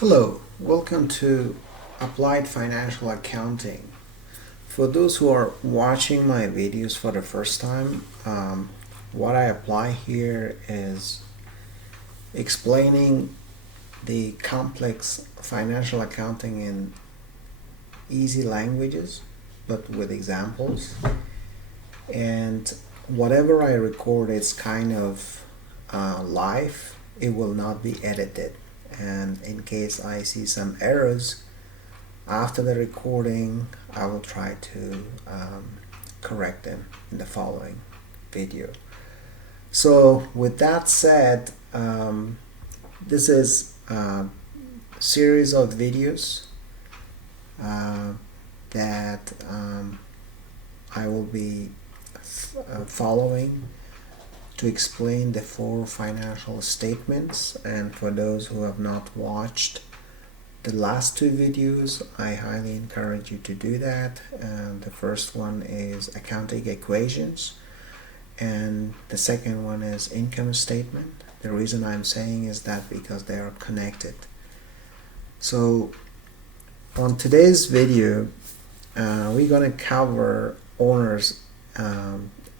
Hello, welcome to Applied Financial Accounting. For those who are watching my videos for the first time, what I apply here is explaining the complex financial accounting in easy languages, but with examples. And whatever I record is kind of live, it will not be edited. And in case I see some errors after the recording, I will try to correct them in the following video. So with that said, this is a series of videos that I will be following to explain the four financial statements. And for those who have not watched the last two videos, I highly encourage you to do that. The first one is accounting equations, and the second one is income statement. The reason I'm saying is that because they are connected. So on today's video, we're going to cover owner's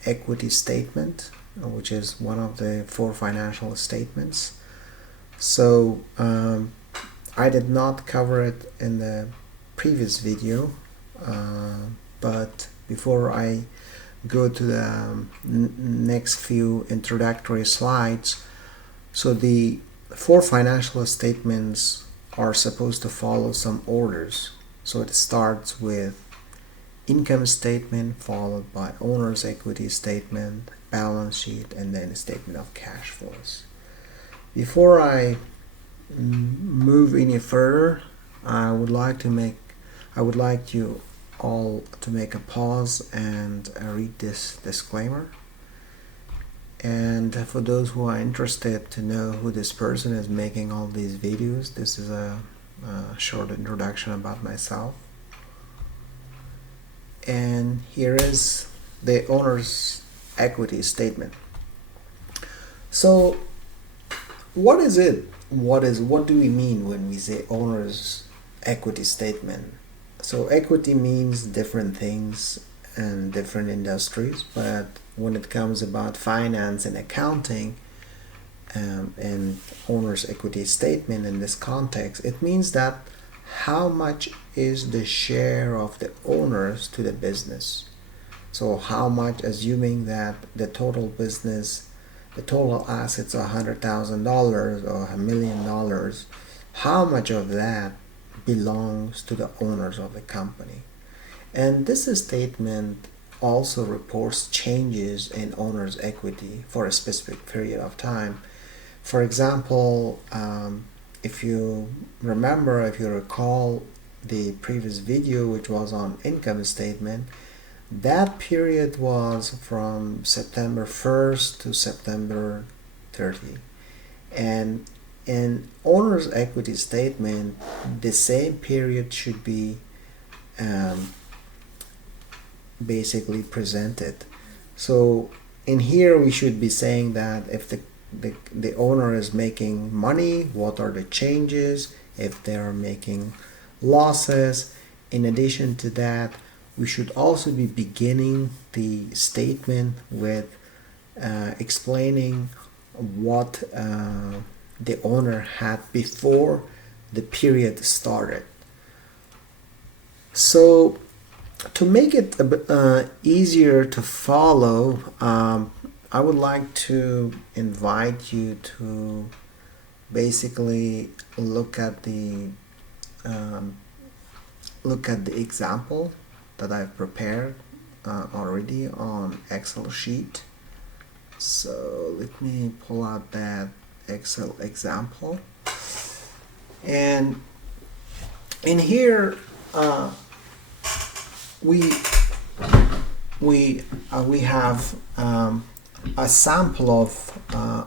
equity statement, which is one of the four financial statements. So I did not cover it in the previous video, but before I go to the next few introductory slides, so the four financial statements are supposed to follow some orders. So it starts with income statement, followed by owner's equity statement, balance sheet, and then a statement of cash flows. Before I move any further, I would like you all to make a pause and read this disclaimer. And for those who are interested to know who this person is making all these videos, this is a short introduction about myself. And here is the owner's equity statement. So what is it? What do we mean when we say owner's equity statement? So equity means different things in different industries, but when it comes about finance and accounting, and owner's equity statement in this context, it means that how much is the share of the owners to the business. So how much, assuming that the total business, the total assets are $100,000 or $1 million, how much of that belongs to the owners of the company? And this statement also reports changes in owner's equity for a specific period of time. For example, if you recall the previous video, which was on income statement, that period was from September 1st to September 30. And in owner's equity statement, the same period should be basically presented. So in here we should be saying that if the owner is making money, what are the changes, if they are making losses. In addition to that, we should also be beginning the statement with explaining what the owner had before the period started. So to make it a bit easier to follow, I would like to invite you to basically look at the example that I've prepared already on Excel sheet. So let me pull out that Excel example, and in here we have a sample of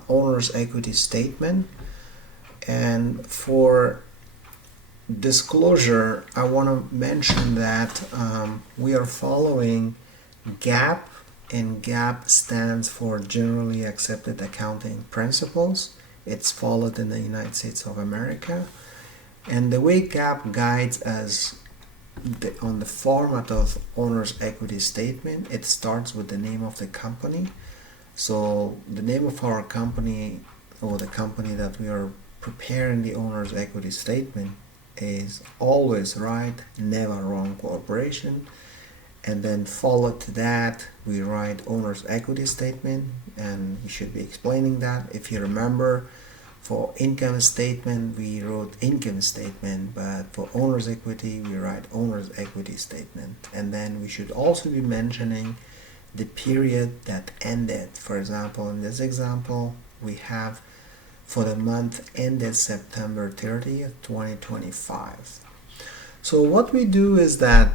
owner's equity statement. And for disclosure, I want to mention that we are following GAAP, and GAAP stands for Generally Accepted Accounting Principles. It's followed in the United States of America. And the way GAAP guides us on the format of owner's equity statement, it starts with the name of the company. So the name of our company, or the company that we are preparing the owner's equity statement, is Always Right, Never Wrong Corporation. And then followed to that, we write owner's equity statement, and we should be explaining that. If you remember, for income statement we wrote income statement, but for owner's equity we write owner's equity statement. And then we should also be mentioning the period that ended. For example, in this example we have for the month ended September 30th, 2025. So what we do is that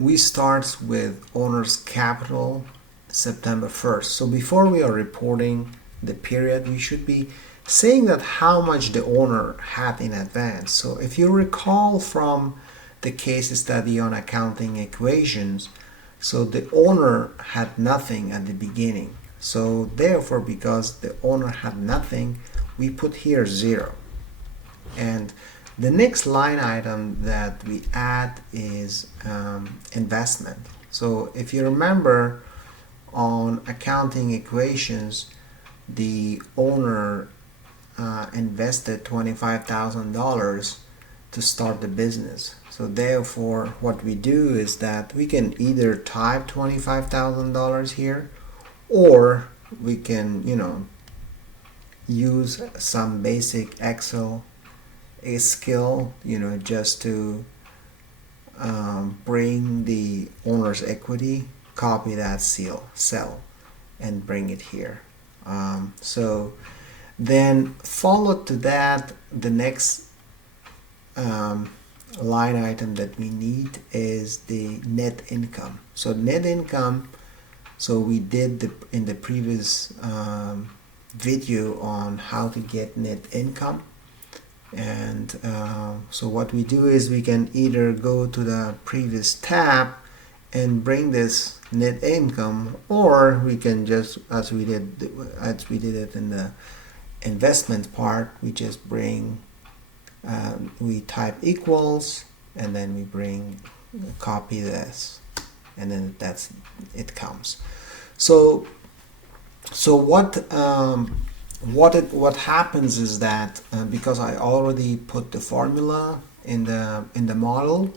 we start with owner's capital September 1st. So before we are reporting the period, we should be saying that how much the owner had in advance. So if you recall from the case study on accounting equations, so the owner had nothing at the beginning. So therefore, because the owner had nothing, we put here 0. And the next line item that we add is investment. So if you remember on accounting equations, the owner invested $25,000 to start the business. So therefore, what we do is that we can either type $25,000 here, or we can, use some basic Excel skill, just to bring the owner's equity, copy that cell, and bring it here. So then followed to that, the next line item that we need is the net income. So net income, so we did in the previous video on how to get net income. And so what we do is we can either go to the previous tab and bring this net income, or we can just, as we did it in the investment part, we just bring we type equals, and then we copy this, and then it comes. So what happens is that because I already put the formula in the model,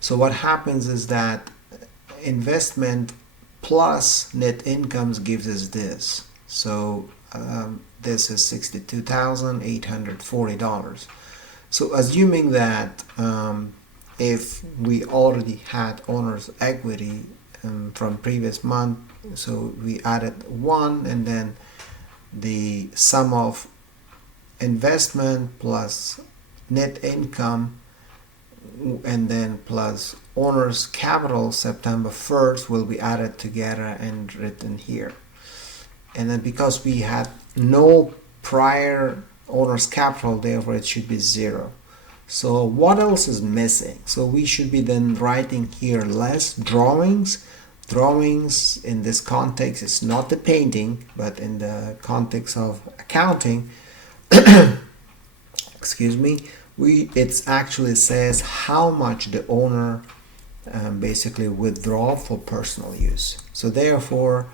so what happens is that investment plus net incomes gives us this. So this is $62,840. So assuming that if we already had owner's equity from previous month, so we added 1, and then the sum of investment plus net income, and then plus owner's capital September 1st will be added together and written here. And then because we had no prior owner's capital, therefore it should be 0. So what else is missing? So we should be then writing here less drawings. Drawings in this context is not the painting, but in the context of accounting, excuse me, it actually says how much the owner basically withdraw for personal use. So therefore,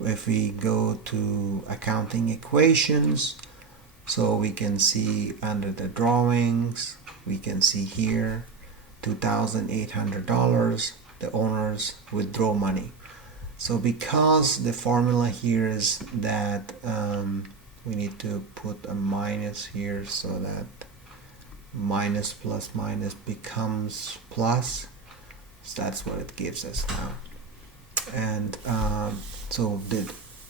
if we go to accounting equations, so we can see under the drawings, we can see here $2,800 the owners withdraw money. So because the formula here is that we need to put a minus here, so that minus plus minus becomes plus. So that's what it gives us now. And so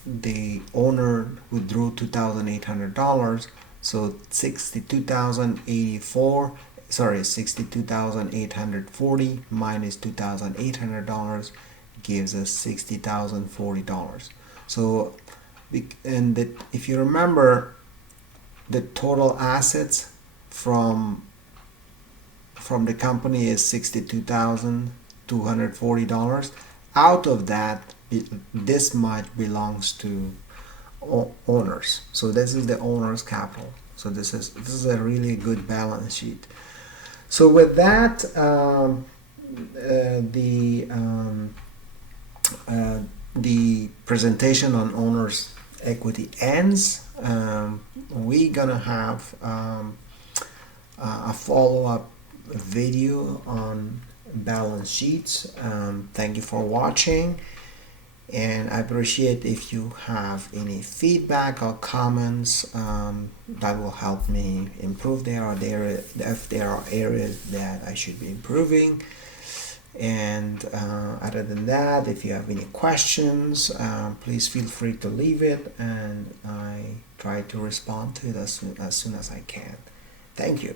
the owner withdrew $2,800, so 62,840 minus $2,800 gives us $60,040. So if you remember, the total assets from the company is $62,240. Out of that, this much belongs to owners. So this is the owner's capital. So this is a really good balance sheet. So with that, the presentation on owner's equity ends. We're gonna have a follow-up video on balance sheets. Thank you for watching, and I appreciate if you have any feedback or comments. That will help me improve. If there are areas that I should be improving. And other than that, if you have any questions, please feel free to leave it, and I try to respond to it as soon as I can. Thank you.